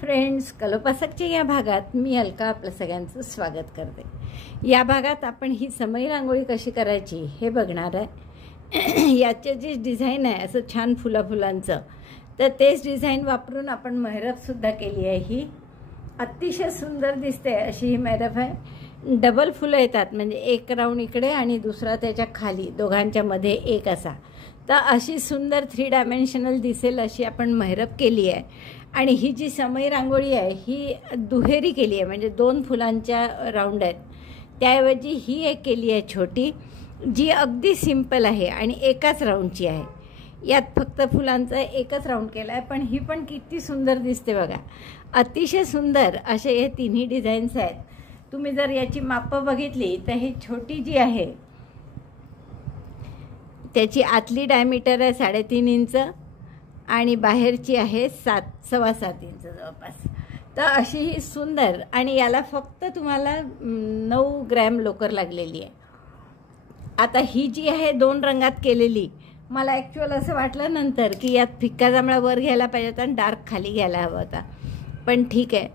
Friends, कलोपासकच्या या भागात मी अलका आपलं सगळ्यांचं स्वागत करते। या भागात आपण ही समई रांगोळी कशी करायची हे बघणार आहे। याचे जे डिझाइन आहे असं छान फुलांचं, तर तेच डिझाइन वापरून आपण मेहरबसुद्धा केली आहे। ही अतिशय सुंदर दिसते अशी ही मेहरब आहे। डबल फुलं येतात, म्हणजे एक राऊंड इकडे आणि दुसरा त्याच्या खाली, दोघांच्या मध्ये एक असा। तर अशी सुंदर 3 डायमेन्शनल दिसेल अशी आपण मेहरब केली आहे। आणि ही जी समई रांगोळी आहे ही दुहेरी केली आहे, म्हणजे 2 फुलांच्या राऊंड आहेत। त्याऐवजी ही एक केली आहे छोटी, जी अगदी सिंपल आहे आणि एकाच राऊंडची आहे। यात फक्त फुलांचा एकच राऊंड केला आहे, पण ही पण किती सुंदर दिसते बघा। अतिशय सुंदर असे हे तिन्ही डिझाईन्स आहेत। तुम्ही जर याची मापं बघितली तर ही छोटी जी आहे त्याची आतली डायमीटर आहे 3.5 इंच आणि बाहेरची आहे 7.25 इंच जवळपास। तर अशी ही सुंदर, आणि याला फक्त तुम्हाला 9 ग्रॅम लोकर लागलेली आहे। आता ही जी आहे 2 रंगात केलेली, मला ॲक्च्युअल असं वाटलं नंतर की यात फिक्का जांभळा वर घ्यायला पाहिजे होता आणि डार्क खाली घ्यायला हवा होता, पण ठीक आहे।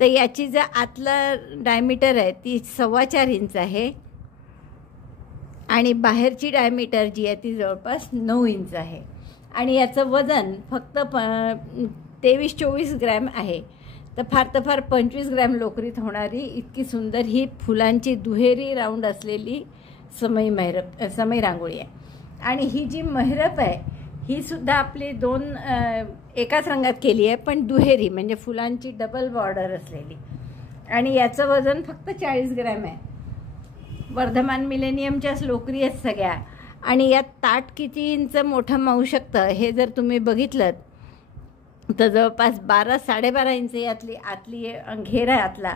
तर याची जर आतला डायमीटर आहे ती 4.25 इंच आहे आणि बाहेरची डायमीटर जी आहे ती जवळपास 9 इंच आहे। आणि याचं वजन फक्त 23-24 ग्रॅम आहे। तर फार 25 ग्रॅम लोकरीत होणारी इतकी सुंदर ही फुलांची दुहेरी राऊंड असलेली समई रांगोळी आहे। आणि ही जी मेहरब आहे ही सुद्धा आपली 2 एकाच रंगात केली आहे, पण दुहेरी, म्हणजे फुलांची डबल बॉर्डर असलेली। आणि याचं वजन फक्त 40 ग्रॅम आहे। वर्धमान मिलेनियमच्याच लोकरी आहेत सगळ्या। आणि यात ताट किती इंच मोठं मावू शकतं हे जर तुम्ही बघितलं तर जवळपास 12-12.5 इंच यातली आतली घेर आहे आतला,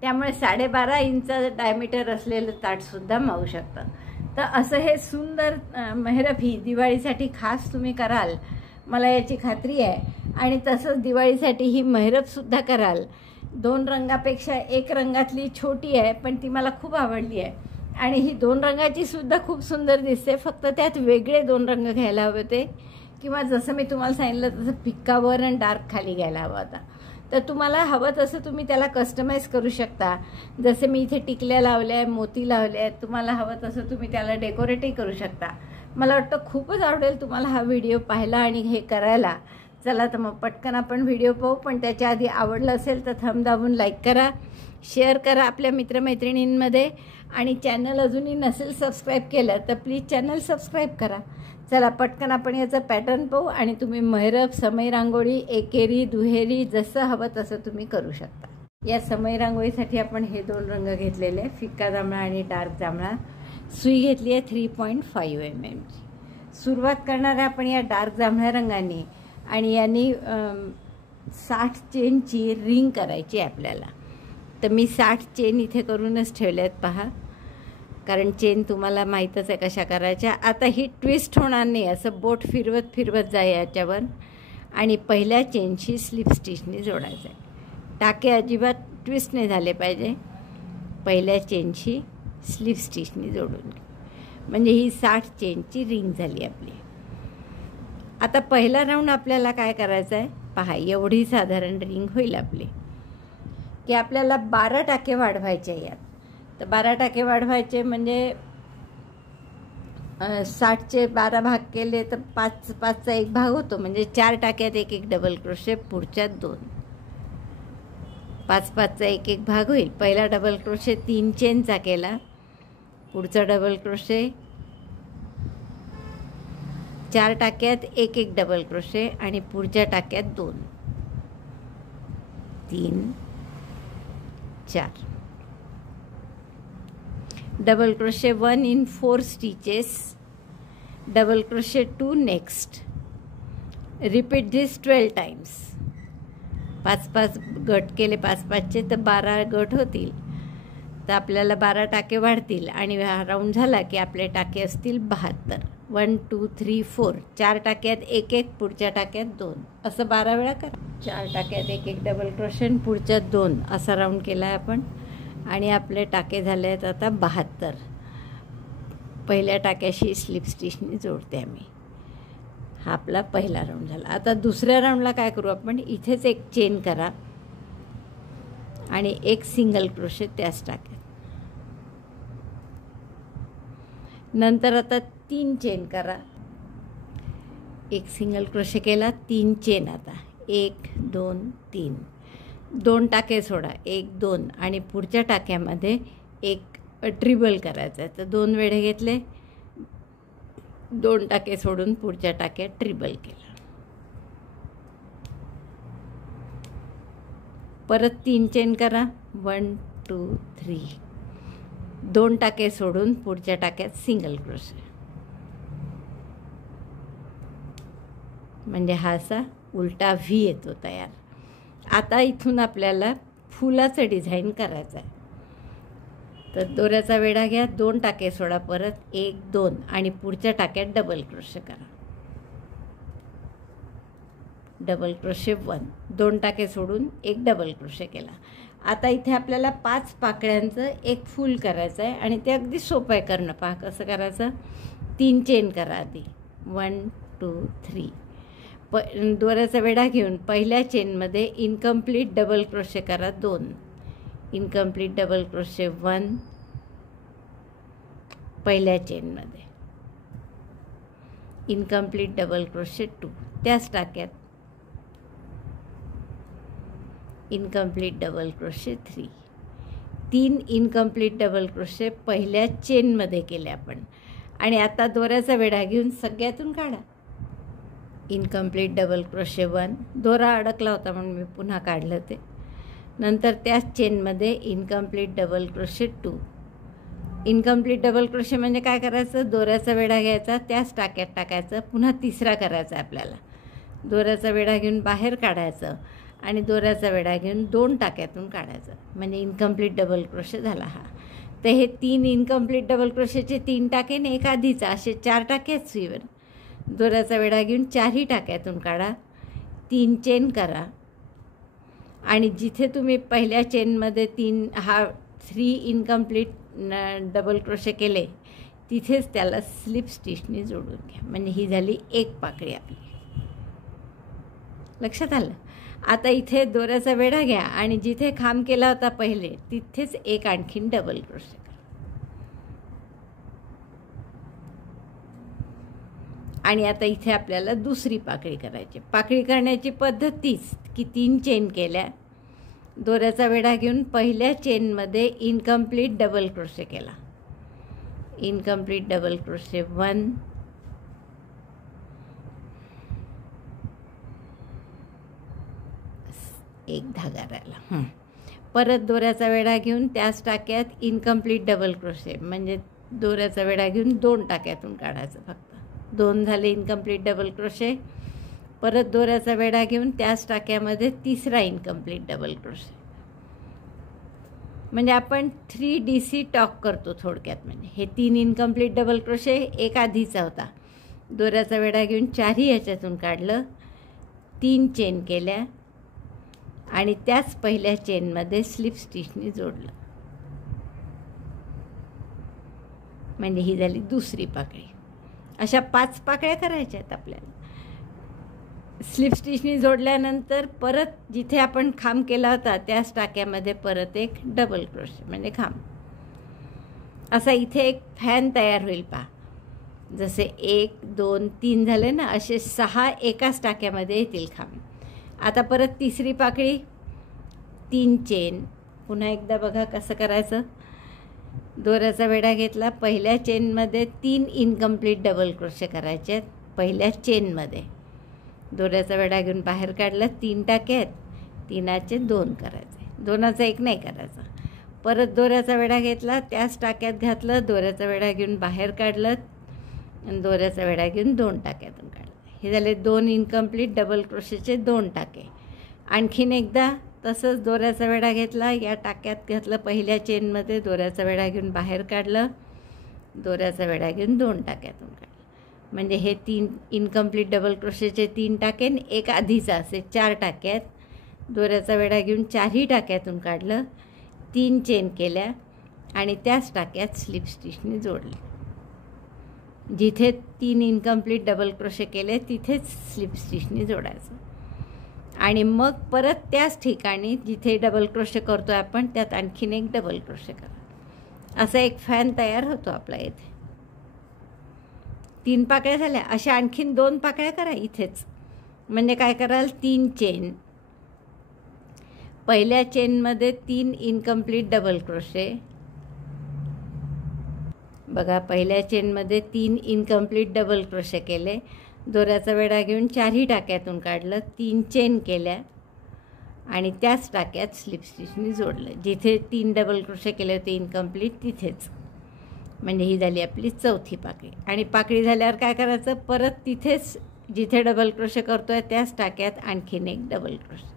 त्यामुळे 12.5 इंच डायमीटर असलेलं ताटसुद्धा मावू शकतं। तर असं हे सुंदर मेहरब ही दिवाळीसाठी खास तुम्ही कराल, मला याची खात्री आहे। आणि तसंच दिवाळीसाठी ही मेहरबसुद्धा कराल। 2 रंगापेक्षा 1 रंगातली छोटी आहे, पण ती मला खूप आवडली आहे। आणि ही 2 रंगाची सुद्धा खूप सुंदर दिसते, फक्त त्यात वेगळे 2 रंग घ्यायला हवे होते, किंवा जसं मी तुम्हाला सांगितलं तसं फिक्का वर आणि डार्क खाली घ्यायला हवा होता। तर तुम्हाला हवं तसं तुम्ही त्याला कस्टमाइज करू शकता। जसे मी इथे टिकल्या लावल्या आहे, मोती लावले आहेत, तुम्हाला हवं तसं तुम्ही त्याला डेकोरेटही करू शकता। मला वाटतं खूपच आवडेल तुम्हाला हा व्हिडिओ पाहायला आणि हे करायला। चला तर मग पटकन आपण व्हिडिओ पाहू, पण त्याच्या आधी आवडलं असेल तर थंब दाबून लाईक करा, शेअर करा आपल्या मित्रमैत्रिणींमध्ये, आणि चॅनल अजूनही नसेल सबस्क्राईब केलं तर प्लीज चॅनल सबस्क्राईब करा। चला पटकन आपण याचा पॅटर्न पाहू, आणि तुम्ही मेहरब, समई रांगोळी एकेरी दुहेरी जसं हवं तसं तुम्ही करू शकता। या समई रांगोळीसाठी आपण हे 2 रंग घेतलेले, फिक्का जांभळा आणि डार्क जांभळा। सुई घेतली आहे 3.5 mm ची। सुरुवात करणार आहे आपण या डार्क जांभळ्या रंगाने, आणि यांनी 60 चेनची रिंग करायची आपल्याला। तर मी 60 चेन इथे करूनच ठेवल्यात पहा, कारण चेन तुम्हाला माहीतच आहे कशा करायच्या। आता ही ट्विस्ट होणार नाही, असं बोट फिरवत जाय याच्यावर, आणि पहिल्या चेनशी स्लिप स्टिचने जोडायचं आहे। टाके अजिबात ट्विस्ट नाही झाले पाहिजे, पहिल्या चेनशी स्लिप स्टिचने जोडून, म्हणजे ही 60 चेनची रिंग झाली आपली। आता पहिला राऊंड आपल्याला काय करायचं आहे पहा, एवढी साधारण रिंग होईल आपली, की आपल्याला 12 टाके वाढवायचे यात। तर 12 टाके वाढवायचे म्हणजे 60चे 12 भाग केले तर 5चा 1 भाग होतो, म्हणजे 4 टाक्यात 1 डबल क्रोशे, पुढच्या 2, 5चा 1 भाग होईल। पहिला डबल क्रोशे 3 चेनचा केला, पुढचा डबल क्रोशे 4 टाक्यात 1 डबल क्रोशे, आणि पुढच्या टाक्यात 2, 3, 4 double crochet 1 in 4 stitches, double crochet 2 next. Repeat this 12 times. 5 गट केले, 5चे तर 12 गट होतील। तर आपल्याला 12 टाके वाढतील, आणि हा राऊंड झाला की आपले टाके असतील 72। 1 2 3 4, 4 टाक्यात 1 पुढच्या टाक्यात 2, असं 12 वेळा करा। 4 टाक्यात 1 डबल क्रोशे, पुढच्या 2, असा राऊंड केला आहे आपण, आणि आपले टाके झाले आहेत आता 72। पहिल्या टाक्याशी स्लिप स्टिचने जोडते आम्ही। हा आपला पहिला राऊंड झाला। आता दुसऱ्या राऊंडला काय करू आपण, इथेच एक चेन करा, आणि एक सिंगल क्रोशे त्याच टाक्यात. नंतर आता 3 चेन करा. एक सिंगल क्रोशे केला, 3 चेन. आता 1 2 3 2 टाके सोडा, 1 2 आणि पुढच्या टाक्यामध्ये एक ट्रिबल करायचं आहे. तर 2 वेढे घेतले, 2 टाके सोडून पुढच्या टाक्यात ट्रिबल केला. परत 3 चेन करा, 1 2 3 2 टाके सोडून पुढच्या टाक्यात सिंगल क्रोशे. म्हणजे हा असा उलटा व्ही येतो तयार. आता इथून आपल्याला फुलाचं डिझाईन करायचं आहे. तर दोऱ्याचा वेढा घ्या, 2 टाके सोडा, परत 1 2 आणि पुढच्या टाक्यात डबल क्रोशे करा. डबल क्रोशे 1, 2 टाके सोडून एक डबल क्रोशे केला. आता इथे आपल्याला 5 पाकळ्यांचं एक फूल करायचं आहे आणि ते अगदी सोपं आहे करणं. पहा कसं करायचं. 3 चेन करा आधी, 1 2 3. दोऱ्याचा वेढा घेऊन पहिल्या चेनमध्ये इनकम्प्लीट डबल क्रोशे करा 2, इनकम्प्लीट डबल क्रोशे 1 पहिल्या चेनमध्ये, इनकम्प्लीट डबल क्रोशे 2 त्याच टाक्यात, incomplete double crochet 3. 3 incomplete double crochet पहिल्या चेनमध्ये केले आपण. आणि आता दोऱ्याचा वेढा घेऊन सगळ्यातून काढा. इनकम्प्लीट डबल क्रोशे 1, दोरा अडकला होता म्हणून मी पुन्हा काढलं ते. नंतर त्याच चेनमध्ये incomplete double crochet 2. Incomplete double crochet म्हणजे काय करायचं, दोऱ्याचा वेढा घ्यायचा, त्याच टाक्यात टाकायचं, पुन्हा तिसरा करायचा आपल्याला. दोऱ्याचा वेढा घेऊन बाहेर काढायचं आणि दोऱ्याचा वेढा घेऊन 2 टाक्यातून काढायचं, म्हणजे इनकम्प्लीट डबल क्रोशे झाला हा. तर हे 3 इनकम्प्लीट डबल क्रोशेचे 3 टाके आणि एक आधीचा, असे 4 टाके आहेत सुईवर. दोऱ्याचा वेढा घेऊन 4ही टाक्यातून काढा, 3 चेन करा आणि जिथे तुम्ही पहिल्या चेनमध्ये 3 इनकम्प्लीट डबल क्रोशे केले तिथेच त्याला स्लिप स्टिचने जोडून घ्या. म्हणजे ही झाली एक पाकळी आपली. लक्षात आलं. आता इथे दोऱ्याचा वेढा घ्या आणि जिथे खांब केला होता पहिले तिथेच एक आणखीन डबल क्रोशे करा. आणि आता इथे आपल्याला दुसरी पाकळी करायची. पाकळी करण्याची पद्धत तीच की 3 चेन केल्या, दोऱ्याचा वेढा घेऊन पहिल्या चेनमध्ये इनकम्प्लीट डबल क्रोशे केला, इनकम्प्लीट डबल क्रोशे 1, एक धागा राहिला. परत दोऱ्याचा वेढा घेऊन त्याच टाक्यात इनकम्प्लीट डबल क्रोशे, म्हणजे दोऱ्याचा वेढा घेऊन 2 टाक्यातून काढायचं फक्त. 2 झाले इनकम्प्लीट डबल क्रोशे. परत दोऱ्याचा वेढा घेऊन त्याच टाक्यामध्ये तिसरा इनकम्प्लीट डबल क्रोशे. म्हणजे आपण 3DC टॉक करतो थोडक्यात. म्हणजे हे 3 इनकम्प्लीट डबल क्रोशे एक आधीचा होता. दोऱ्याचा वेढा घेऊन 4ही ह्याच्यातून काढलं, 3 चेन केल्या आणि त्याच पहिल्या चेनमध्ये स्लिप स्टिचने जोडलं. म्हणजे ही झाली दुसरी पाकळी. अशा 5 पाकळ्या करायच्या आहेत आपल्याला. स्लिप स्टिचने जोडल्यानंतर परत जिथे आपण खांब केला होता त्याच टाक्यामध्ये परत एक डबल क्रोशे म्हणजे खांब. असा इथे एक फॅन तयार होईल. पहा जसे 1 2 3 झाले ना, असे 6 एकाच टाक्यामध्ये येतील खांब. आता परत तिसरी पाकळी, 3 चेन. पुन्हा एकदा बघा कसं करायचं. दोऱ्याचा वेढा घेतला, पहिल्या चेनमध्ये 3 इनकम्प्लीट डबल क्रोशे करायचे आहेत पहिल्या चेनमध्ये. दोऱ्याचा वेढा घेऊन बाहेर काढला, 3 टाके आहेत, 3चे 2 करायचे, 2चा 1 नाही करायचा. परत दोऱ्याचा वेढा घेतला, त्याच टाक्यात घातलं, दोऱ्याचा वेढा घेऊन बाहेर काढलं आणि दोऱ्याचा वेढा घेऊन 2 टाक्यातून काढलं. हे झाले 2 इनकम्प्लीट डबल क्रोशेचे 2 टाके. आणखीन एकदा तसंच दोऱ्याचा वेढा घेतला, या टाक्यात घातलं पहिल्या चेनमध्ये, दोऱ्याचा वेढा घेऊन बाहेर काढलं, दोऱ्याचा वेढा घेऊन 2 टाक्यातून काढलं. म्हणजे हे 3 इनकम्प्लीट डबल क्रोशेचे 3 टाके आणि एक आधीचा असे 4 टाके आहेत. दोऱ्याचा वेढा घेऊन 4ही टाक्यातून काढलं, 3 चेन केल्या आणि त्याच टाक्यात स्लिप स्टिचने जोडले. जिथे 3 इनकम्प्लीट डबल क्रोशे केले तिथेच स्लिप स्टिचने जोडायचं. आणि मग परत त्याच ठिकाणी जिथे डबल क्रोशे करतो आहे आपण त्यात आणखीन एक डबल क्रोशे करा. असा एक फॅन तयार होतो आपला. इथे 3 पाकळ्या झाल्या. अशा आणखीन 2 पाकळ्या करा इथेच. म्हणजे काय कराल, 3 चेन. पहिल्या चेनमध्ये 3 इनकम्प्लीट डबल क्रोशे. बघा, पहिल्या चेनमध्ये 3 इनकम्प्लीट डबल क्रोशे केले. दोऱ्याचा वेढा घेऊन 4ही टाक्यातून काढलं, 3 चेन केल्या आणि त्याच टाक्यात स्लिप स्टिचनी जोडलं. जिथे 3 डबल क्रोशे केले होते इनकम्प्लीट तिथेच. म्हणजे ही झाली आपली 4थी पाकळी. आणि पाकळी झाल्यावर काय करायचं, परत तिथेच जिथे डबल क्रोशे करतो आहे त्याच टाक्यात आणखीन एक डबल क्रोशे.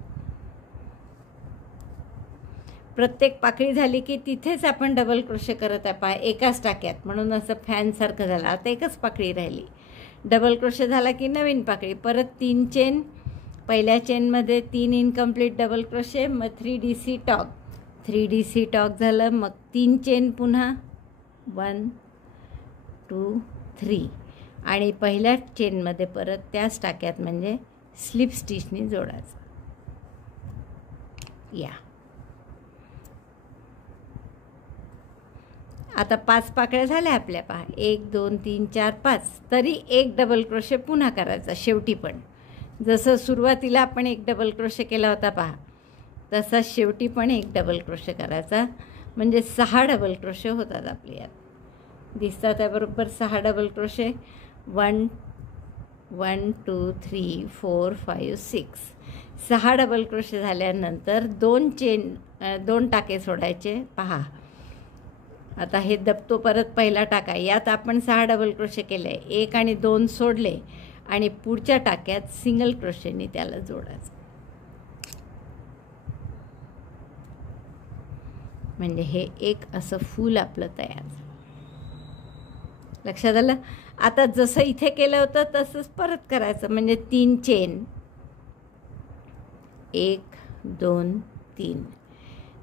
प्रत्येक पाकळी झाली की तिथेच आपण डबल क्रोशे करत आहे पहा, एकाच टाक्यात. म्हणून असं फॅनसारखं झालं. आता एकच पाकळी राहिली. डबल क्रोशे झाला की नवीन पाकळी. परत 3 चेन. पहिल्या चेनमध्ये 3 इनकम्प्लीट डबल क्रोशे. मग 3DC टॉक. 3DC टॉक झालं. मग 3 चेन पुन्हा 1 2 3 आणि पहिल्या चेनमध्ये परत त्याच टाक्यात म्हणजे स्लिप स्टिचनी जोडायचं. या आता 5 पाकळ्या झाल्या आपल्या पहा. 1 2 3 4 5. तरी एक डबल क्रोशे पुन्हा करायचा शेवटी पण. जसं सुरुवातीला आपण एक डबल क्रोशे केला होता पहा, तसा शेवटी पण एक डबल क्रोशे करायचा. म्हणजे 6 डबल क्रोशे होतात आपले. यात दिसतात त्याबरोबर 6 डबल क्रोशे. 1 1 2 3 4 5 6. 6 डबल क्रोशे झाल्यानंतर 2 टाके सोडायचे पहा. आता हे दबतो परत पहिला टाका. यात आपण 6 डबल क्रोशे केले. 1 आणि 2 सोडले आणि पुढच्या टाक्यात सिंगल क्रोशेने त्याला जोडायचं. म्हणजे हे एक असं फूल आपलं तयार झालं. लक्षात आलं. आता जसं इथे केलं होतं तसंच परत करायचं. म्हणजे 3 चेन. 1 2 3.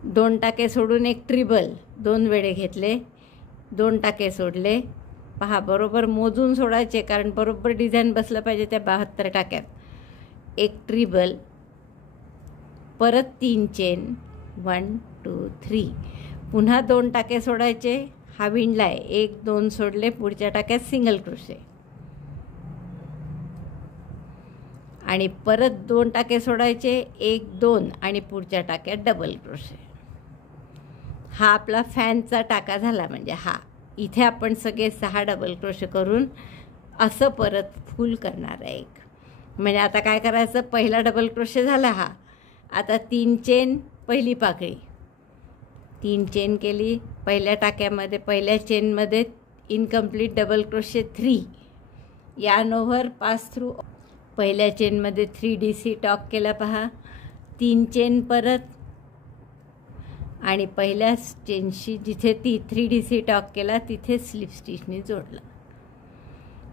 2 टाके सोडून एक ट्रिबल. 2 वेढे घेतले. 2 टाके सोडले पहा. बरोबर मोजून सोडायचे कारण बरोबर डिझाईन बसलं पाहिजे त्या 72 टाक्यात. एक ट्रिबल. परत 3 चेन. 1 2 3. पुन्हा 2 टाके सोडायचे. हा विणला आहे. 1 2 सोडले. पुढच्या टाक्यात सिंगल क्रोशे आणि परत 2 टाके सोडायचे. 1 2 आणि पुढच्या टाक्यात डबल क्रोशे. हा आपला फॅनचा टाका झाला. म्हणजे हा इथे आपण सगळे 6 डबल क्रोशे करून असं परत फूल करणार आहे एक. म्हणजे आता काय करायचं, पहिला डबल क्रोशे झाला हा. आता 3 चेन पहिली पाकळी. 3 चेन केली पहिल्या टाक्यामध्ये. पहिल्या चेनमध्ये incomplete double crochet 3. Yarn over pass through. पहिल्या चेनमध्ये 3DC टॉक केला पहा. 3 चेन परत आणि पहिल्या चेनशी जिथे 3DC टॉक केला तिथे स्लिप स्टिचनी जोडला.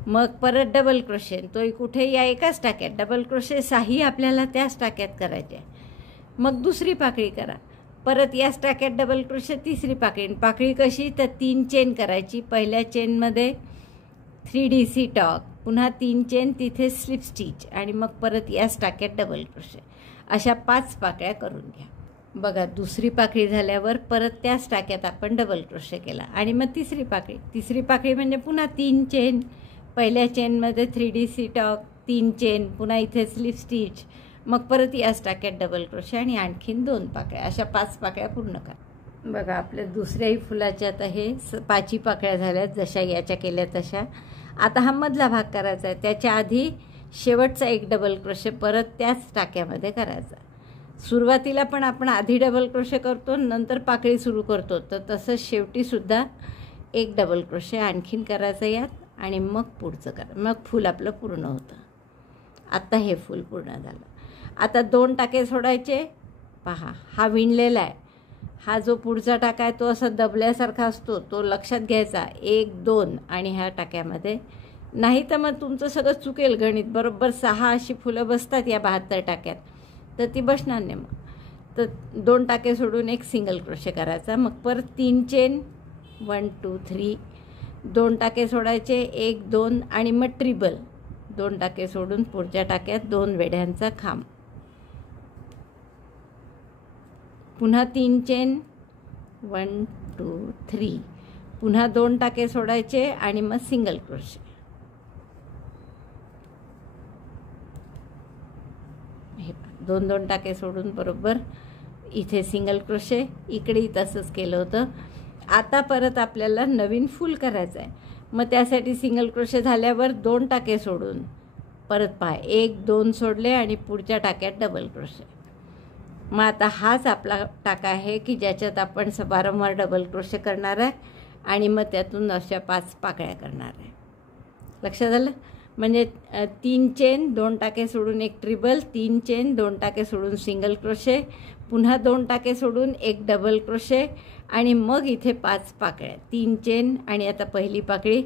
मग परत डबल क्रोशे. तोही कुठे, या एकाच टाक्यात. डबल क्रोशे 6ही आपल्याला त्याच टाक्यात करायचे. मग दुसरी पाकळी करा. परत याच टाक्यात डबल क्रोशे. तिसरी पाकळी. पाकळी कशी, तर 3 चेन करायची. पहिल्या चेनमध्ये 3DC टॉक. पुन्हा 3 चेन तिथे स्लिप स्टिच आणि मग परत याच टाक्यात डबल क्रोशे. अशा 5 पाकळ्या करून घ्या. बघा, दुसरी पाकळी झाल्यावर परत त्याच टाक्यात आपण डबल क्रोशे केला आणि मग तिसरी पाकळी. तिसरी पाकळी म्हणजे पुन्हा 3 चेन. पहिल्या चेनमध्ये 3DC टॉक. 3 चेन. पुन्हा इथे स्लिप स्टिच. मग परत याच टाक्यात डबल क्रोशे आणि आणखीन 2 पाकळ्या. अशा 5 पाकळ्या पूर्ण करा. बघा, आपल्या दुसऱ्याही फुलाच्या आता हे 5ही पाकळ्या झाल्यात जशा याच्या केल्या तशा. आता हा मधला भाग करायचा आहे. त्याच्या आधी शेवटचा एक डबल क्रोशे परत त्याच टाक्यामध्ये करायचा. सुरुवातीला पण आपण आधी डबल क्रोशे करतो नंतर पाकळी सुरू करतो, तर तसंच शेवटीसुद्धा एक डबल क्रोशे आणखीन करायचं यात आणि मग पुढचं करा. मग फूल आपलं पूर्ण होतं. आत्ता हे फूल पूर्ण झालं. आता 2 टाके सोडायचे पहा. हा विणलेला आहे. हा जो पुढचा टाका आहे तो असा दबल्यासारखा असतो, तो लक्षात घ्यायचा. 1 2 आणि ह्या टाक्यामध्ये. नाही तर मग तुमचं सगळं चुकेल गणित. बरोबर 6 अशी फुलं बसतात या 72 टाक्यात, तर ती बसणार नाही. मग तर 2 टाके सोडून एक सिंगल क्रोशे करायचा. मग परत 3 चेन. 1 2 3. 2 टाके सोडायचे. 1 2 आणि मग ट्रिबल. 2 टाके सोडून पुढच्या टाक्यात 2 वेढ्यांचा खांब. पुन्हा 3 चेन, 1 2 3, पुन्हा 2 टाके सोडायचे आणि मग सिंगल क्रोशे. हे 2 टाके सोडून बरोबर इथे सिंगल क्रोशे. इकडे तसंच केलं होतं. आता परत आपल्याला नवीन फूल करायचं आहे. मग त्यासाठी सिंगल क्रोशे झाल्यावर 2 टाके सोडून परत पहा 1 2 सोडले आणि पुढच्या टाक्यात डबल क्रोशे. मग आता हाच आपला टाका आहे की ज्याच्यात आपण वारंवार डबल क्रोशे करणार आहे आणि मग त्यातून अशा 5 पाकळ्या करणार आहे. लक्षात आलं? म्हणजे 3 चेन, 2 टाके सोडून 1 ट्रिबल, 3 चेन, 2 टाके सोडून सिंगल क्रोशे, पुन्हा 2 टाके सोडून 1 डबल क्रोशे आणि मग इथे 5 पाकळ्या, 3 चेन आणि आता पहिली पाकळी.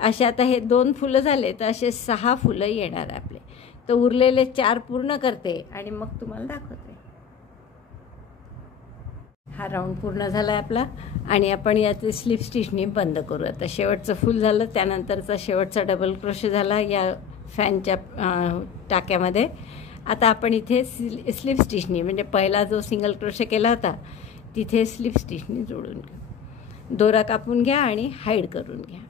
असे आता हे 2 फुलं झाले तर असे 6 फुलं येणार आहे आपले. तर उरलेले 4 पूर्ण करते आणि मग तुम्हाला दाखवते. हा राऊंड पूर्ण झाला आहे आपला आणि आपण याचे स्लिप स्टिचनी बंद करू. आता शेवटचं फूल झालं, त्यानंतरचा शेवटचा डबल क्रोशे झाला या फॅनच्या टाक्यामध्ये. आता आपण इथे स्लिप स्टिचनी म्हणजे पहिला जो सिंगल क्रोशे केला होता तिथे स्लिप स्टिचनी जोडून घ्या. दोरा कापून घ्या आणि हाईड करून घ्या.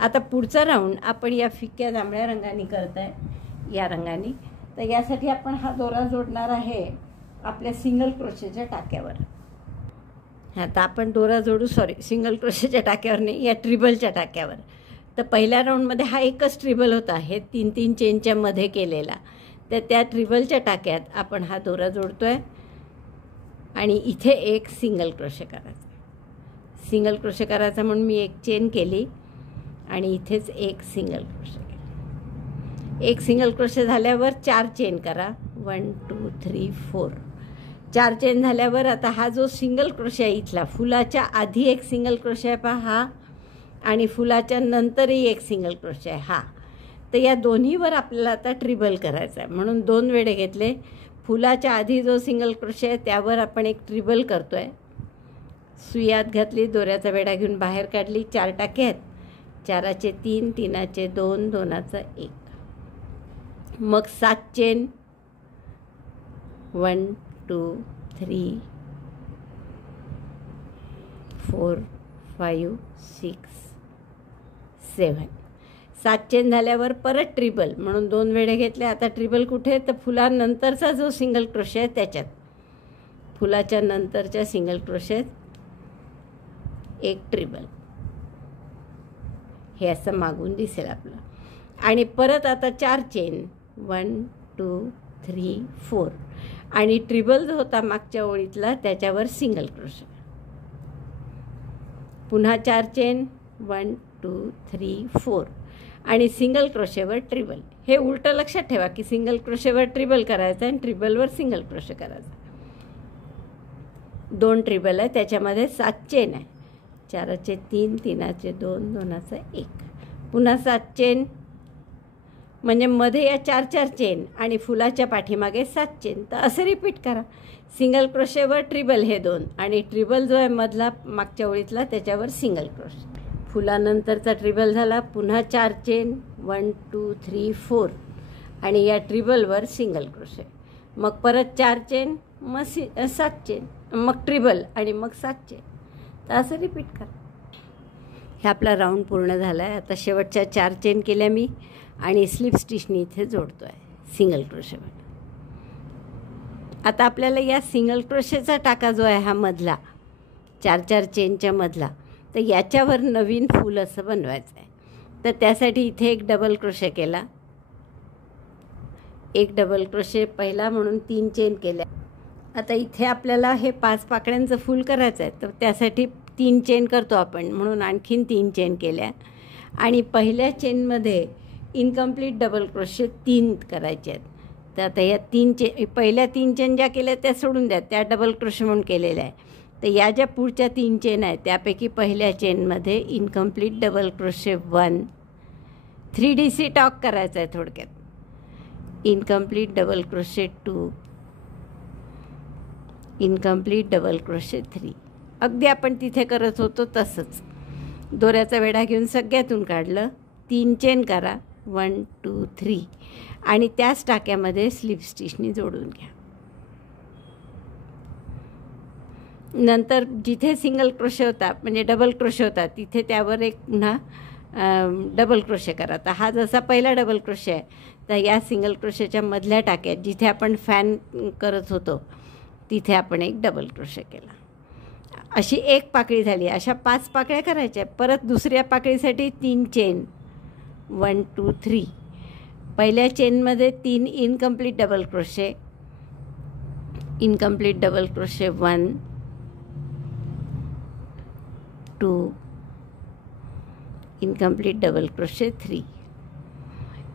आता पुढचा राऊंड आपण या फिक्या जांभळ्या रंगाने करताय, या रंगाने. तर यासाठी आपण हा दोरा जोडणार आहे आपल्या सिंगल क्रोशेच्या टाक्यावर. आता आपण दोरा जोडू, सिंगल क्रोशेच्या टाक्यावर नाही, या ट्रिबलच्या टाक्यावर. तर पहिल्या राऊंडमध्ये हा एकच ट्रिबल होता, हे 3-3 चेनच्या मध्ये केलेला. तर त्या ट्रिबलच्या टाक्यात आपण हा दोरा जोडतोय आणि इथे एक सिंगल क्रोशे करायचा. सिंगल क्रोशे करायचा म्हणून मी 1 चेन केली आणि इथेच एक सिंगल क्रोशे केला. एक सिंगल क्रोशे झाल्यावर 4 चेन करा, 1 2 3 4. 4 चेन झाल्यावर आता हा जो सिंगल क्रोशे आहे इथला, फुलाच्या आधी एक सिंगल क्रोशे आहे पहा हा, आणि फुलाच्या नंतरही एक सिंगल क्रोशे आहे हा. तर या दोन्हीवर आपल्याला आता ट्रिबल करायचं आहे म्हणून 2 वेढे घेतले. फुलाच्या आधी जो सिंगल क्रोशे आहे त्यावर आपण एक ट्रिबल करतो आहे. सुई आत घातली, दोऱ्याचा वेढा घेऊन बाहेर काढली. 4 टाके आहेत, 4चे 3, 3चे 2, 2चा 1. मग 7 चेन, 1 2 3 4 5 6 7. 7 चेन झाल्यावर परत ट्रिबल म्हणून 2 वेढे घेतले. आता ट्रिबल कुठे? तर फुलानंतरचा जो सिंगल क्रोशे आहे त्याच्यात, फुलाच्या नंतरच्या सिंगल क्रोशेत एक ट्रिबल. हे असं मागून दिसेल आपलं. आणि परत आता 4 चेन, 1 2 3 4 आणि ट्रिबल जो होता मागच्या ओळीतला त्याच्यावर सिंगल क्रोशे. पुन्हा 4 चेन, 1 2 3 4 आणि सिंगल क्रोशेवर ट्रिबल. हे उलटं लक्षात ठेवा की सिंगल क्रोशेवर ट्रिबल करायचं आणि ट्रिबलवर सिंगल क्रोशे करायचं. 2 ट्रिबल आहे, त्याच्यामध्ये 7 चेन आहे, 4चे 3, 3चे 2, 2चा 1. पुन्हा 7 चेन म्हणजे मध्ये या 4 चेन आणि फुलाच्या पाठीमागे 7 चेन. तर असं रिपीट करा. सिंगल क्रोशेवर ट्रिबल हे 2 आणि ट्रिबल जो आहे मधला मागच्या ओळीतला त्याच्यावर सिंगल क्रोशे. फुलानंतरचा ट्रिबल झाला. पुन्हा 4 चेन, 1 2 3 4 आणि या ट्रिबलवर सिंगल क्रोशे. मग परत 4 चेन, मग 7 चेन, मग ट्रिबल आणि मग 7 चेन. तर असं रिपीट करा. हे आपला राऊंड पूर्ण झाला आहे. आता शेवटच्या 4 चेन केल्या मी आणि स्लिप स्टिचनी इथे जोडतो आहे सिंगल क्रोशेवर. आता आपल्याला या सिंगल क्रोशेचा टाका जो आहे हा मधला 4 चेनच्या मधला, तर याच्यावर नवीन फूल असं बनवायचं आहे. तर त्यासाठी इथे एक डबल क्रोशे केला, एक डबल क्रोशे पहिला म्हणून 3 चेन केल्या. आता इथे आपल्याला हे 5 पाकळ्यांचं फूल करायचं आहे. तर त्यासाठी 3 चेन करतो आपण म्हणून आणखीन 3 चेन केल्या आणि पहिल्या चेनमध्ये इनकम्प्लीट डबल क्रोशे 3 करायचे आहेत. तर आता या 3 चेन, पहिल्या 3 चेन ज्या केल्या त्या सोडून द्या, त्या डबल क्रोशे म्हणून केलेल्या आहे. तर या ज्या पुढच्या 3 चेन आहेत त्यापैकी पहिल्या चेनमध्ये इनकम्प्लीट डबल क्रोशे 1, 3DC टॉक करायचं आहे थोडक्यात. Incomplete double crochet 2, incomplete double crochet 3. अगदी आपण तिथे करत होतो तसंच. दोऱ्याचा वेढा घेऊन सगळ्यातून काढलं, 3 चेन करा, 1 2 3 आणि त्याच टाक्यामध्ये स्लिप स्टिचनी जोडून घ्या. नंतर जिथे सिंगल क्रोशे होता म्हणजे डबल क्रोशे होता तिथे त्यावर एक पुन्हा डबल क्रोशे करा. तर हा जसा पहिला डबल क्रोशे आहे, तर या सिंगल क्रोशेच्या मधल्या टाक्यात जिथे आपण फॅन करत होतो तिथे आपण एक डबल क्रोशे केला. अशी एक पाकळी झाली. अशा 5 पाकळ्या करायच्या. परत दुसऱ्या पाकळीसाठी 3 चेन, 1 2 3. पहिल्या चेनमध्ये 3 incomplete double crochet, incomplete double crochet 1 2, incomplete double crochet 3.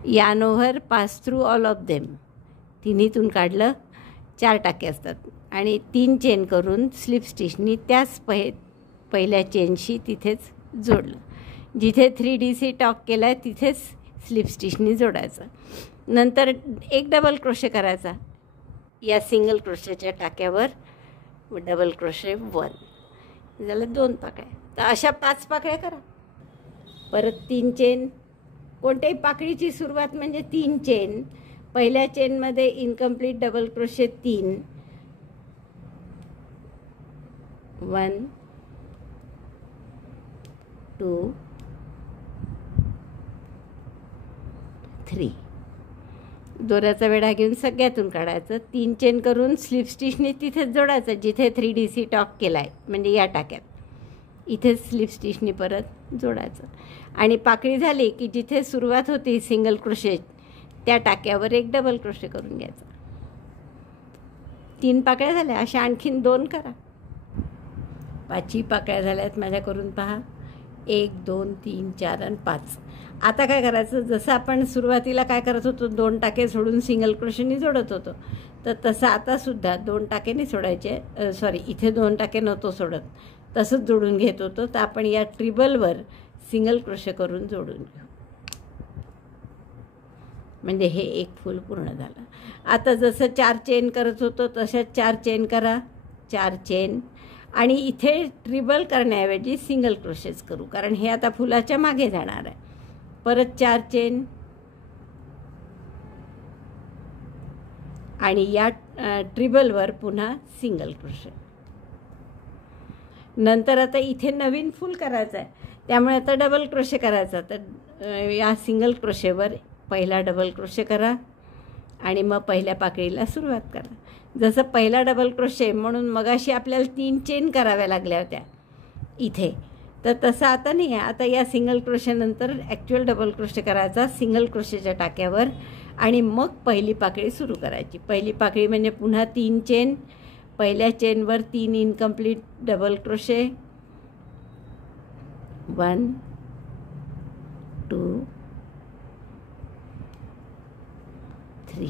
Yarn over pass through all of them. तिन्हीतून काढलं 4 टाके असतात आणि 3 चेन करून स्लिप स्टिचनी त्याच पहिल्या चेनशी तिथेच जोडलं. जिथे 3DC टॉक केला आहे तिथेच स्लिप स्टिचनी जोडायचं. नंतर एक डबल क्रोशे करायचा या सिंगल क्रोशेच्या टाक्यावर, डबल क्रोशे 1. झालं 2 पाकळ्या. तर अशा 5 पाकळ्या करा. परत 3 चेन. कोणत्याही पाकळीची सुरुवात म्हणजे 3 चेन. पहिल्या चेनमध्ये इनकम्प्लीट डबल क्रोशे 3, 1 2 3. दोऱ्याचा वेढा घेऊन सगळ्यातून काढायचं. 3 चेन करून स्लिप स्टिचने तिथेच जोडायचं जिथे 3DC टॉक केला आहे म्हणजे या टाक्यात. इथेच स्लिप स्टिचनी परत जोडायचं. आणि पाकळी झाली की जिथे सुरुवात होती सिंगल क्रोशे त्या टाक्यावर एक डबल क्रोशे करून घ्यायचा. 3 पाकळ्या झाल्या. अशा आणखीन 2 करा. 5ही पाकळ्या झाल्यात माझ्या, करून पहा. 1 2 3 4 आणि 5. आता काय करायचं, जसं आपण सुरुवातीला काय करत होतो 2 टाके सोडून सिंगल क्रोशेनी जोडत होतो, तर तसं आतासुद्धा 2 टाके नाही सोडायचे. सॉरी, इथे 2 टाके नव्हतो सोडत, तसंच जोडून घेत होतो. तर आपण या ट्रिबलवर सिंगल क्रोशे करून जोडून घेऊ. म्हणजे हे एक फूल पूर्ण झालं. आता जसं 4 चेन करत होतो तशाच 4 चेन करा. 4 चेन. आणि इथे ट्रिबल करण्याऐवजी सिंगल क्रोशेच करू, कारण हे आता फुलाच्या मागे जाणार आहे. परत 4 चेन. आणि या ट्रिबलवर पुन्हा सिंगल क्रोशे. नंतर आता इथे नवीन फूल करायचं आहे, त्यामुळे आता डबल क्रोशे करायचा. तर या सिंगल क्रोशेवर पहिला डबल क्रोशे करा आणि मग पहिल्या पाकळीला सुरुवात करा. जसं पहिला डबल क्रोशे म्हणून मगाशी आपल्याला 3 चेन कराव्या लागल्या होत्या इथे, तर तसं आता नाही आहे. आता या सिंगल क्रोशेनंतर ॲक्च्युअल डबल क्रोशे करायचा सिंगल क्रोशेच्या टाक्यावर आणि मग पहिली पाकळी सुरू करायची. पहिली पाकळी म्हणजे पुन्हा 3 चेन. पहिल्या चेनवर 3 इनकम्प्लीट डबल क्रोशे, 1 2 3.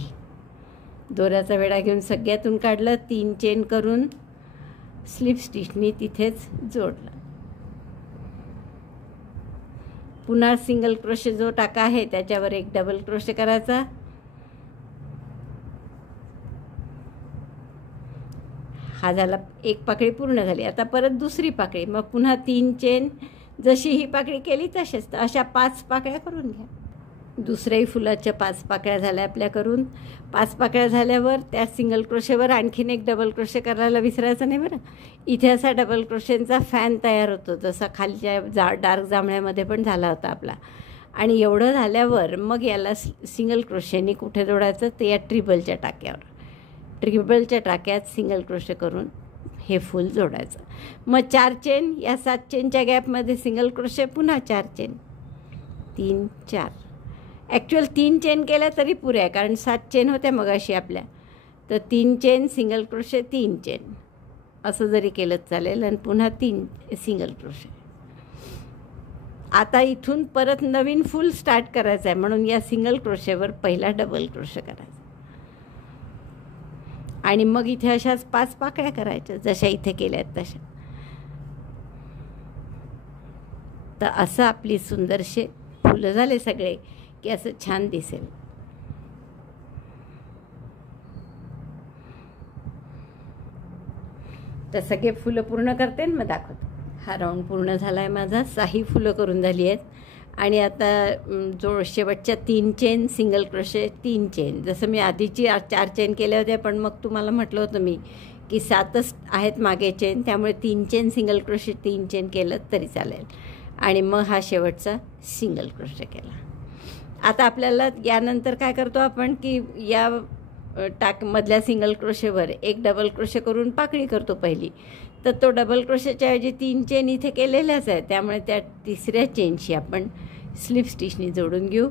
दोऱ्याचा वेढा घेऊन सगळ्यातून काढलं. 3 चेन करून स्लिप स्टिचनी तिथेच जोडलं. पुन्हा सिंगल क्रोशे जो टाका आहे त्याच्यावर एक डबल क्रोशे करायचा. हा झाला, एक पाकळी पूर्ण झाली. आता परत दुसरी पाकळी. मग पुन्हा 3 चेन. जशी ही पाकळी केली तसेच. तर अशा 5 पाकळ्या करून घ्या. दुसऱ्याही फुलाच्या 5 पाकळ्या झाल्या आपल्या करून. 5 पाकळ्या झाल्यावर त्या सिंगल क्रोशेवर आणखीन एक डबल क्रोशे करायला विसरायचं नाही बरं. इथे असा डबल क्रोशेंचा फॅन तयार होतो, जसा खालच्या डार्क जांभळ्यामध्ये पण झाला होता आपला. आणि एवढं झाल्यावर मग याला सिंगल क्रोशेनी कुठे जोडायचं, तर या ट्रिबलच्या टाक्यावर. ट्रिबलच्या टाक्यात सिंगल क्रोशे करून हे फूल जोडायचं. मग 4 चेन. या 7 चेनच्या गॅपमध्ये सिंगल क्रोशे, पुन्हा 4 चेन, 3 4. ॲक्च्युअल 3 चेन केल्या तरी पुरे आहे, कारण 7 चेन होत्या मगाशी आपल्या. तर 3 चेन सिंगल क्रोशे, 3 चेन असं जरी केलं चालेल. आणि पुन्हा 3 सिंगल क्रोशे. आता इथून परत नवीन फूल स्टार्ट करायचं आहे, म्हणून या सिंगल क्रोशेवर पहिला डबल क्रोशे करायचा. आणि मग इथे अशाच 5 पाकळ्या करायच्या जशा इथे केल्यात तशा. तर असं आपली सुंदरसे फुलं झाले सगळे की असं छान दिसेल. तर सगळे फुलं पूर्ण करते आणि मग दाखवते. हा राऊंड पूर्ण झाला आहे माझा. 6 फुलं करून झाली आहेत. आणि आता जो शेवटच्या 3 चेन सिंगल क्रोशे, 3 चेन. जसं मी आधीची 4 चेन केल्या होत्या, पण मग तुम्हाला म्हटलं होतं मी की 7च आहेत मागे चेन, त्यामुळे 3 चेन सिंगल क्रोशे 3 चेन केलं तरी चालेल. आणि मग हा शेवटचा सिंगल क्रोशे केला. आता आपल्याला यानंतर काय करतो आपण की या मधल्या सिंगल क्रोशेवर एक डबल क्रोशे करून पाकळी करतो पहिली. तर तो डबल क्रोशेच्या ऐवजी 3 चेन इथे केलेल्याच आहे, त्यामुळे त्या तिसऱ्या चेनशी आपण स्लिप स्टिचनी जोडून घेऊ.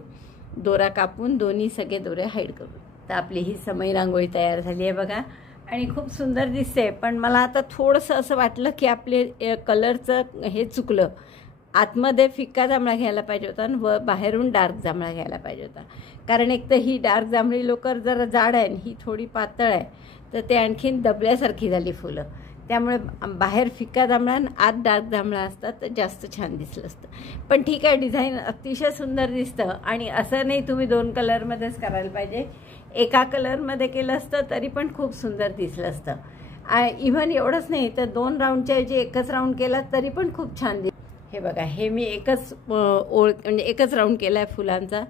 दोरा कापून दोन्ही सगळे दोरे हाईड करू. तर आपली ही समय रांगोळी तयार झाली आहे बघा, आणि खूप सुंदर दिसते. पण मला आता थोडंसं असं वाटलं की आपले कलरचं हे चुकलं. आतमध्ये फिक्का जांभळा घ्यायला पाहिजे होता व बाहेरून डार्क जांभळा घ्यायला पाहिजे होता. कारण एक तर ही डार्क जांभळी लोकर जरा जाड आहे आणि ही थोडी पातळ आहे, तर ते आणखीन दबल्यासारखी झाली फुलं. त्यामुळे बाहेर फिक्का जांभळा आणि आत डार्क जांभळा असतात तर जास्त छान दिसलं असतं. पण ठीक आहे, डिझाईन अतिशय सुंदर दिसतं. आणि असं नाही तुम्ही 2 कलरमध्येच करायला पाहिजे, एका कलरमध्ये केलं असतं तरी पण खूप सुंदर दिसलं असतं. इव्हन एवढंच नाही तर 2 राऊंडच्या ऐवजी एकच राऊंड केला तरी पण खूप छान दिसतं. हे बघा, हे मी एकच ओळ म्हणजे एकच राऊंड केला आहे फुलांचा.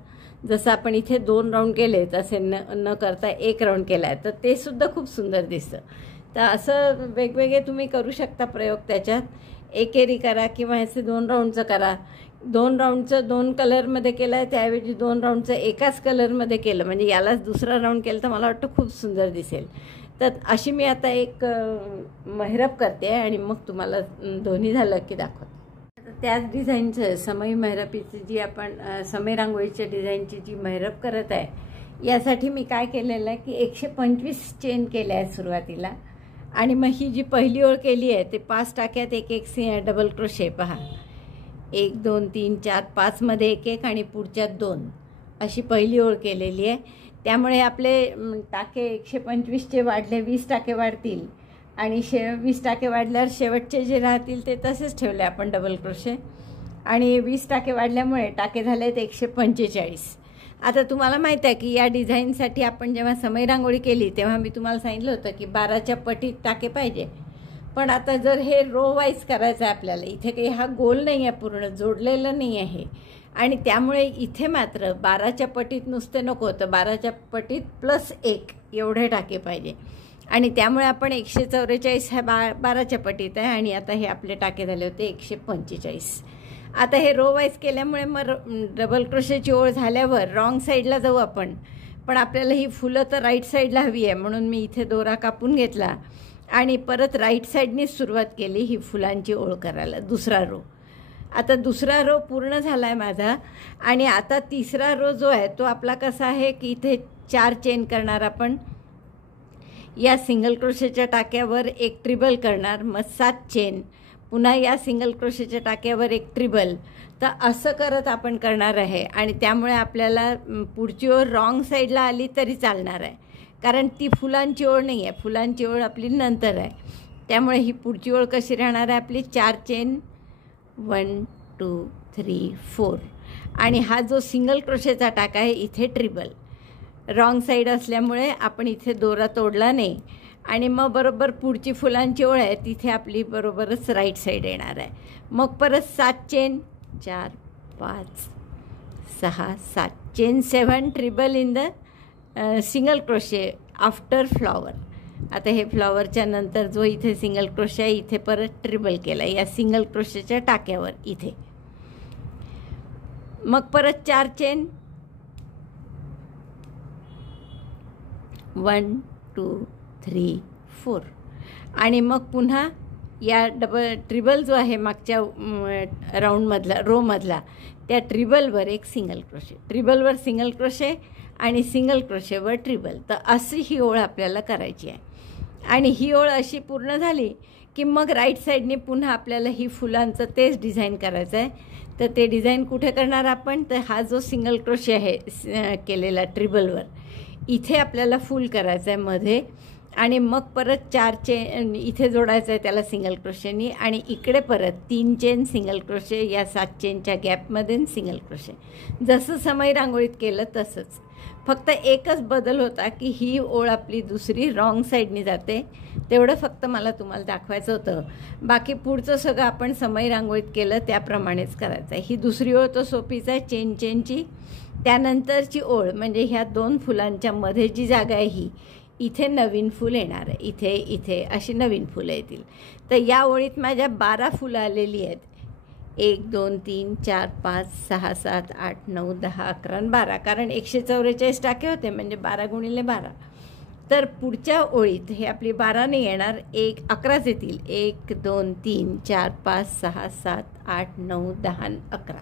जसं आपण इथे 2 राऊंड केले तसे न करता 1 राऊंड केला आहे, तर ते सुद्धा खूप सुंदर दिसतं. तर असं वेगवेगळे तुम्ही करू शकता प्रयोग त्याच्यात. एकेरी करा किंवा ह्याचे 2 राऊंडचं करा. 2 राऊंडचं 2 कलरमध्ये केलं आहे, त्याऐवजी 2 राऊंडचं एकाच कलरमध्ये केलं म्हणजे यालाच दुसरा राऊंड केलं तर मला वाटतं खूप सुंदर दिसेल. तर अशी मी आता एक मेहरब करते आणि मग तुम्हाला दोन्ही झालं की दाखवते. त्याच डिझाईनचं समय मेहरबीची जी आपण समय रांगोळीच्या डिझाईनची जी मेहरब करत आहे, यासाठी मी काय केलेलं आहे की 125 चेन केल्या आहेत सुरुवातीला. आणि मग ही जी पहिली ओळ केली आहे ते 5 टाक्यात एक एक डबल क्रोशे. पहा, 1 2 3 4 5 मध्ये एक एक आणि पुढच्यात 2 अशी पहिली ओळ केलेली आहे. त्यामुळे आपले टाके 125चे वाढले 20 टाके वाढतील आणि 20 टाके वाढल्यावर शेवटचे जे राहतील ते तसेच ठेवले आपण डबल क्रोशे. आणि 20 टाके वाढल्यामुळे टाके झालेत 145. आता तुम्हाला माहीत आहे की या डिझाईनसाठी आपण जेव्हा समय रांगोळी केली तेव्हा मी तुम्हाला सांगितलं होतं की 12च्या पटीत टाके पाहिजे. पण आता जर हे रो वाईज करायचं आहे आपल्याला, इथे काही हा गोल नाही आहे, पूर्ण जोडलेलं नाही आहे, आणि त्यामुळे इथे मात्र 12च्या पटीत नुसते नको, तर 12च्या पटीत +1 एवढे टाके पाहिजे. आणि त्यामुळे आपण 144 हा 12च्या पटीत आहे आणि आता हे आपले टाके झाले होते 145. आता हे रो वाईज केल्यामुळे मग डबल क्रोशेची ओळ झाल्यावर रॉंग साईडला जाऊ आपण. पण आपल्याला ही फुलं तर राईट साईडला हवी आहे, म्हणून मी इथे दोरा कापून घेतला आणि परत राईट साईडनीच सुरुवात केली ही फुलांची ओळ करायला. दुसरा रो, आता दुसरा रो पूर्ण झाला आहे माझा. आणि आता तिसरा रो जो आहे तो आपला कसा आहे की इथे 4 चेन करणार आपण. या सिंगल क्रोशेच्या टाक्यावर एक ट्रिबल करणार, मग 7 चेन, पुन्हा या सिंगल क्रोशेच्या टाक्यावर एक ट्रिबल. तर असं करत आपण करणार आहे. आणि त्यामुळे आपल्याला पुढची ओळ रॉंग साईडला आली तरी चालणार आहे, कारण ती फुलांची ओळ नाही आहे, फुलांची ओळ आपली नंतर आहे. त्यामुळे ही पुढची ओळ कशी राहणार आहे आपली 4 चेन 1 2 3 4. आणि हा जो सिंगल क्रोशेचा टाका आहे इथे ट्रिबल. रॉंग साईड असल्यामुळे आपण इथे दोरा तोडला नाही. आणि मग बरोबर पुढची फुलांची ओळ आहे तिथे आपली बरोबरच राईट साईड येणार आहे. मग परत 7 chain 4 5 6 7 chain 7 treble in the single crochet after flower. आता हे फ्लॉवरच्या नंतर जो इथे सिंगल क्रोशे आहे इथे परत ट्रिबल केला या सिंगल क्रोशेच्या टाक्यावर इथे. मग परत 4 चेन 1 2 3 4. आणि मग पुन्हा या ट्रिबल जो आहे मागच्या राऊंडमधला रोमधला त्या ट्रिबलवर एक सिंगल क्रोशे, ट्रिबलवर सिंगल क्रोशे आणि सिंगल क्रोशेवर ट्रिबल. तर अशी ही ओळ आपल्याला करायची आहे. आणि ही ओळ अशी पूर्ण झाली की मग राईट साईडने पुन्हा आपल्याला ही फुलांचं तेच डिझाईन करायचं आहे. तर ते डिझाईन कुठे करणार आपण, तर हा जो सिंगल क्रोशे आहे केलेला ट्रिबलवर इथे आपल्याला फुल करायचं आहे मध्ये. आणि मग परत 4 चेन इथे जोडायचं आहे त्याला सिंगल क्रोशेनी. आणि इकडे परत 3 चेन सिंगल क्रोशे या 7 चेनच्या गॅपमध्ये सिंगल क्रोशे. जसं समय रांगोळीत केलं तसंच, फक्त एकच बदल होता की ही ओळ आपली दुसरी रॉंग साईडनी जाते. तेवढं फक्त मला तुम्हाला दाखवायचं होतं. बाकी पुढचं सगळं आपण समय रांगोळीत केलं त्याप्रमाणेच करायचं आहे. ही दुसरी ओळ तर सोपीच आहे चेनची. त्यानंतरची ओळ म्हणजे ह्या 2 फुलांच्या मध्ये जी जागा आहे ही इथे नवीन फूल येणार आहे, इथे इथे अशी नवीन फुलं येतील. तर या ओळीत माझ्या 12 फुलं आलेली आहेत. 1 2 3 4 5 6 7 8 9 10 11 आणि 12, कारण 144 टाके होते म्हणजे 12 गुणिले 12. तर पुढच्या ओळीत हे आपली 12 नाही येणार, 11च येतील. 1 2 3 4 5 6 7 8 9 10 11.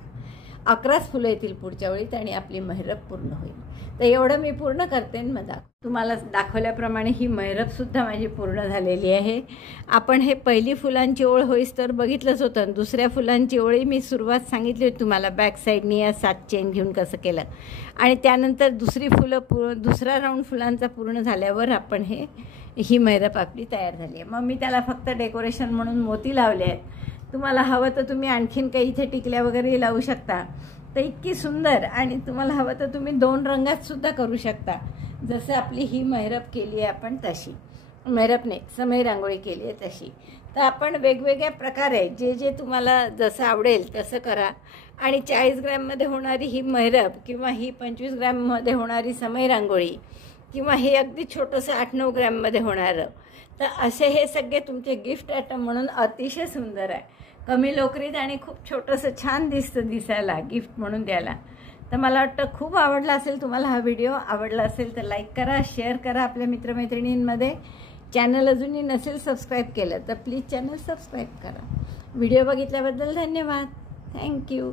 11च फुलं येतील पुढच्या ओळीत आणि आपली मेहरब पूर्ण होईल. तर एवढं मी पूर्ण करते आणि मग तुम्हाला दाखवल्याप्रमाणे ही मेहरबसुद्धा माझी पूर्ण झालेली आहे. आपण हे पहिली फुलांची ओळ होईस तर बघितलंच होतं. दुसऱ्या फुलांची ओळी मी सुरुवात सांगितली होती तुम्हाला, बॅक साईडनी या 7 चेन घेऊन कसं केलं. आणि त्यानंतर दुसरी फुलं दुसरा राऊंड फुलांचा पूर्ण झाल्यावर आपण ही मेहरब आपली तयार झाली आहे. मग मी त्याला फक्त डेकोरेशन म्हणून मोती लावले आहेत. तुम्हाला हवं तर तुम्ही आणखीन काही इथे टिकल्या वगैरे लावू शकता. तर इतकी सुंदर, आणि तुम्हाला हवं तर तुम्ही 2 रंगात सुद्धा करू शकता. जसं आपली ही मेहरब केली आहे आपण तशी, मेहरब नाही समय रांगोळी केली आहे तशी. तर आपण वेगवेगळ्या प्रकारे जे तुम्हाला जसं आवडेल तसं करा. आणि 40 ग्रॅममध्ये होणारी ही मेहरब किंवा ही 25 ग्रॅममध्ये होणारी समय रांगोळी किंवा हे अगदी छोटंसं 8-9 ग्रॅममध्ये होणारं, तर असे हे सगळे तुमचे गिफ्ट आयटम म्हणून अतिशय सुंदर आहे. कमी लोकरीत आणि खूप छोटंसं छान दिसायला गिफ्ट म्हणून द्यायला. तर मला वाटतं खूप आवडला असेल तुम्हाला हा व्हिडिओ. आवडला असेल तर लाईक करा, शेअर करा आपल्या मित्रमैत्रिणींमध्ये. चॅनल अजूनही नसेल सबस्क्राईब केलं तर प्लीज चॅनल सबस्क्राईब करा. व्हिडिओ बघितल्याबद्दल धन्यवाद. थँक्यू.